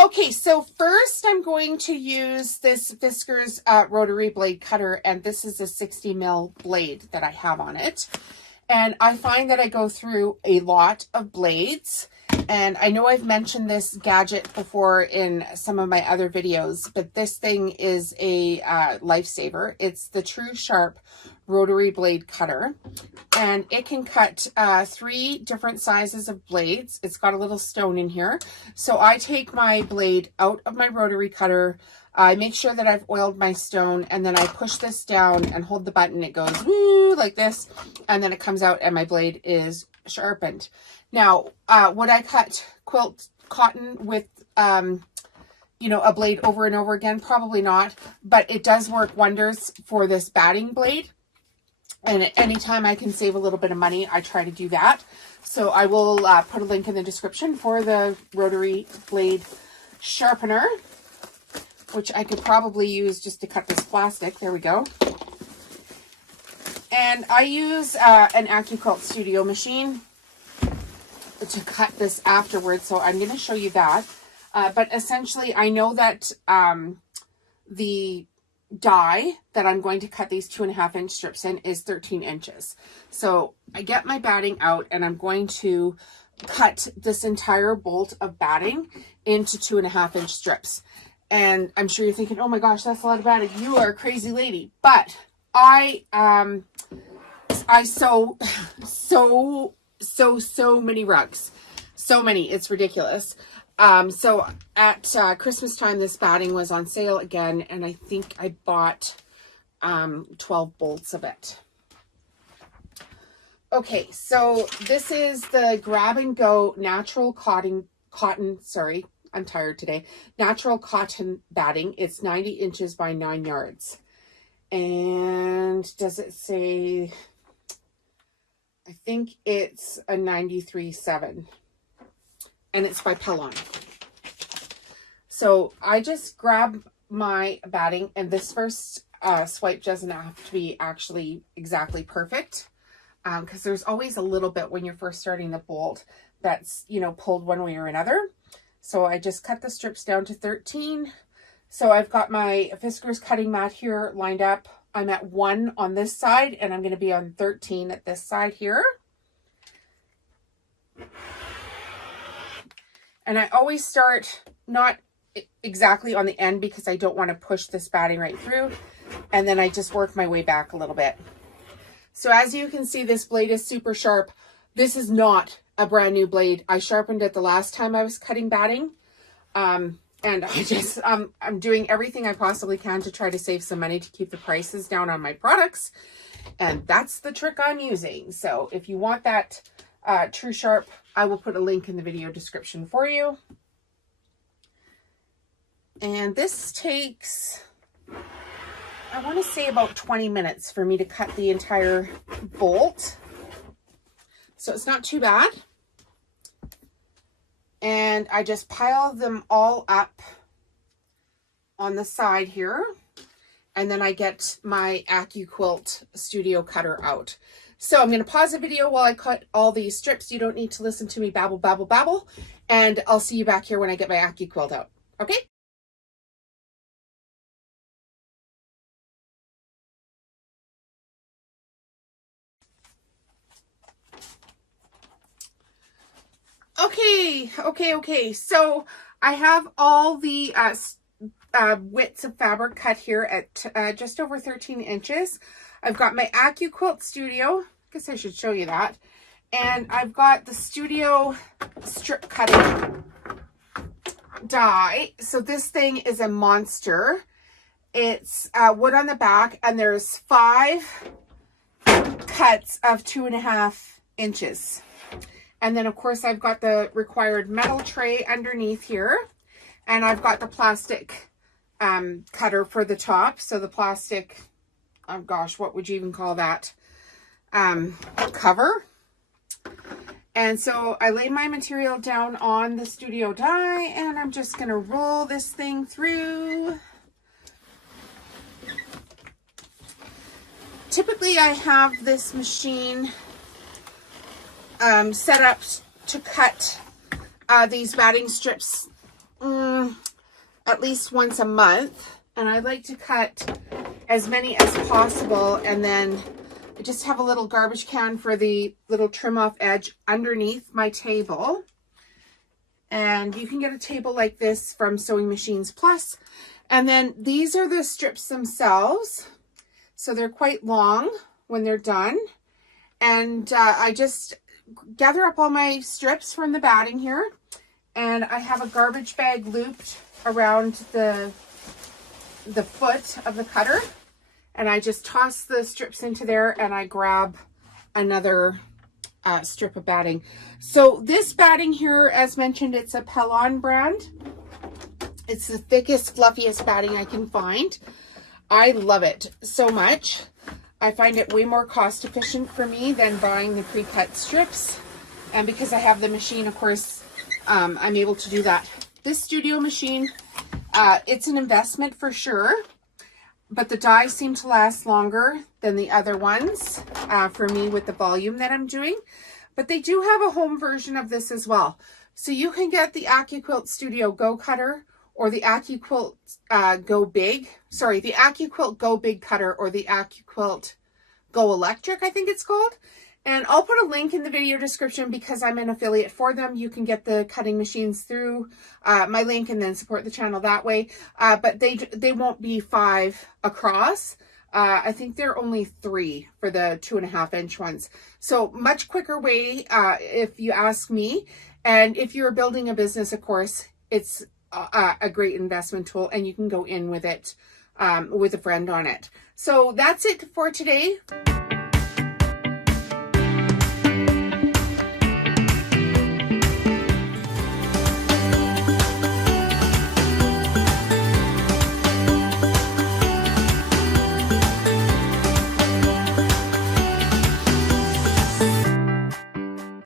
Okay, so first I'm going to use this Fiskars rotary blade cutter, and this is a 60 mil blade that I have on it. And I find that I go through a lot of blades, and I know I've mentioned this gadget before in some of my other videos, but this thing is a lifesaver. It's the True Sharp rotary blade cutter, and it can cut 3 different sizes of blades. It's got a little stone in here. So I take my blade out of my rotary cutter, I make sure that I've oiled my stone, and then I push this down and hold the button. It goes woo like this, and then it comes out and my blade is sharpened. Now, would I cut quilt cotton with, you know, a blade over and over again? Probably not, but it does work wonders for this batting blade. And anytime I can save a little bit of money, I try to do that. So I will put a link in the description for the rotary blade sharpener, which I could probably use just to cut this plastic. There we go. And I use an Accuquilt Studio machine to cut this afterwards, so I'm going to show you that. But essentially, I know that the die that I'm going to cut these 2.5 inch strips in is 13 inches. So I get my batting out, and I'm going to cut this entire bolt of batting into 2.5 inch strips. And I'm sure you're thinking, oh my gosh, that's a lot of batting. You are a crazy lady. But I sew so many rugs. So many. It's ridiculous. So at Christmas time, this batting was on sale again, and I think I bought 12 bolts of it. Okay, so this is the Grab and Go natural cotton, sorry, I'm tired today. Natural cotton batting. It's 90 inches by 9 yards. And does it say, I think it's a 93.7. And it's by Pellon. So I just grab my batting, and this first swipe doesn't have to be actually exactly perfect. Because there's always a little bit when you're first starting the bolt that's, you know, pulled one way or another. So I just cut the strips down to 13. So I've got my Fiskars cutting mat here lined up. I'm at 1 on this side, and I'm going to be on 13 at this side here. And I always start not exactly on the end because I don't want to push this batting right through. And then I just work my way back a little bit. So as you can see, this blade is super sharp. This is not a brand new blade. I sharpened it the last time I was cutting batting. And I just, I'm doing everything I possibly can to try to save some money to keep the prices down on my products. And that's the trick I'm using. So if you want that True Sharp, I will put a link in the video description for you. And this takes, I want to say about 20 minutes for me to cut the entire bolt. So it's not too bad. And I just pile them all up on the side here. And then I get my Accuquilt Studio cutter out. So I'm going to pause the video while I cut all these strips. You don't need to listen to me babble, babble, babble. And I'll see you back here when I get my Accuquilt out. Okay? Okay. So I have all the widths of fabric cut here at just over 13 inches. I've got my Accuquilt Studio. I guess I should show you that. And I've got the Studio strip cutting die. So this thing is a monster. It's wood on the back, and there's 5 cuts of 2.5 inches. And then, of course, I've got the required metal tray underneath here. And I've got the plastic cutter for the top. So the plastic, oh gosh, what would you even call that? Cover. And so I lay my material down on the Studio die, and I'm just going to roll this thing through. Typically, I have this machine set up to cut these batting strips at least once a month. And I like to cut as many as possible, and then I just have a little garbage can for the little trim off edge underneath my table. And you can get a table like this from Sewing Machines Plus. And then these are the strips themselves. So they're quite long when they're done. And I just gather up all my strips from the batting here. And I have a garbage bag looped around the foot of the cutter. And I just toss the strips into there and I grab another strip of batting. So this batting here, as mentioned, it's a Pellon brand. It's the thickest, fluffiest batting I can find. I love it so much. I find it way more cost efficient for me than buying the pre-cut strips. And because I have the machine, of course, I'm able to do that. This studio machine, it's an investment for sure, but the dies seem to last longer than the other ones for me with the volume that I'm doing. But they do have a home version of this as well. So you can get the Accuquilt Studio Go Cutter or the Accuquilt Go Big. Sorry, the Accuquilt Go Big Cutter or the Accuquilt Go Electric, I think it's called. And I'll put a link in the video description because I'm an affiliate for them. You can get the cutting machines through my link and then support the channel that way. But they won't be 5 across. I think they're only 3 for the 2.5-inch ones. So much quicker way, if you ask me. And if you're building a business, of course, it's a great investment tool, and you can go in with it with a friend on it. So that's it for today.